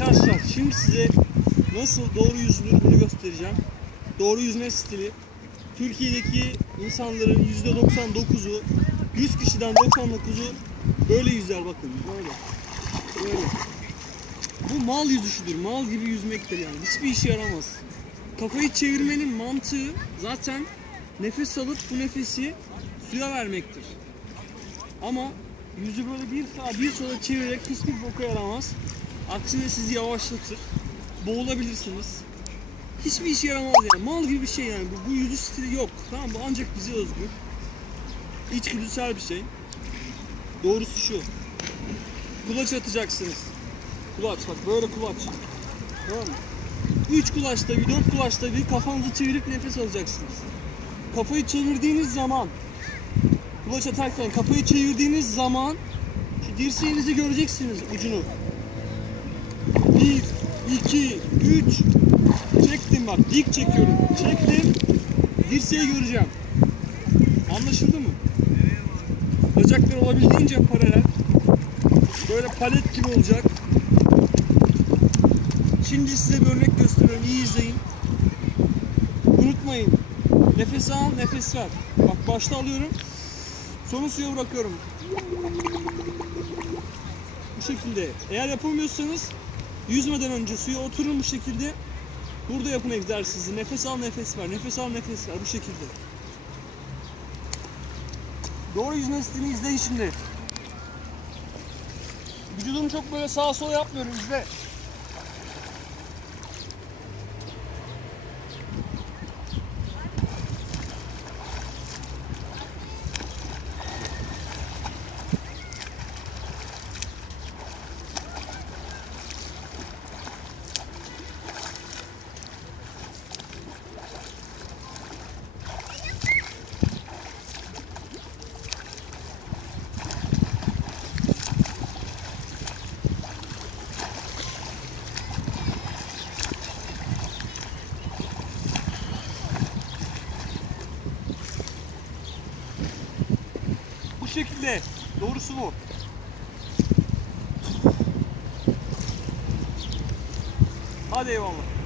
Arkadaşlar şimdi size nasıl doğru yüzülür bunu göstereceğim. Doğru yüzme stili. Türkiye'deki insanların %99'u 100 kişiden 99'u böyle yüzer bakın. Böyle. Böyle. Bu mal yüzüşüdür. Mal gibi yüzmektir yani. Hiçbir işe yaramaz. Kafayı çevirmenin mantığı zaten nefes alıp bu nefesi suya vermektir. Ama yüzü böyle bir sağa bir sola çevirerek hiçbir boka yaramaz. Aksine sizi yavaşlatır. Boğulabilirsiniz. Hiçbir işe yaramaz yani. Mal gibi bir şey yani. Bu, bu yüzüş stili yok. Tamam bu ancak bize özgü. İçgüdüsel bir şey. Doğrusu şu. Kulaç atacaksınız. Kulaç bak böyle kulaç. Tamam mı? 3 kulaçta bir 4 kulaçta bir kafanızı çevirip nefes alacaksınız. Kafayı çevirdiğiniz zaman kulaç atarken kafayı çevirdiğiniz zaman şu dirseğinizi göreceksiniz ucunu. 1, 2, 3 Çektim bak dik çekiyorum. Çektim. Dirseği göreceğim. Anlaşıldı mı? Bacaklar olabildiğince paralel. Böyle palet gibi olacak. Şimdi size bir örnek gösteriyorum. İyi izleyin. Unutmayın. Nefes al, nefes ver. Bak başta alıyorum. Sonra suya bırakıyorum. Bu şekilde. Eğer yapamıyorsanız yüzmeden önce suya oturun bu şekilde. Burada yapın egzersizi. Nefes al, nefes ver. Nefes al, nefes ver. Bu şekilde. Doğru yüzme stilini izleyin şimdi. Vücudumu çok böyle sağa sola yapmıyorum. İzle. Şekilde. Doğrusu bu. Hadi eyvallah.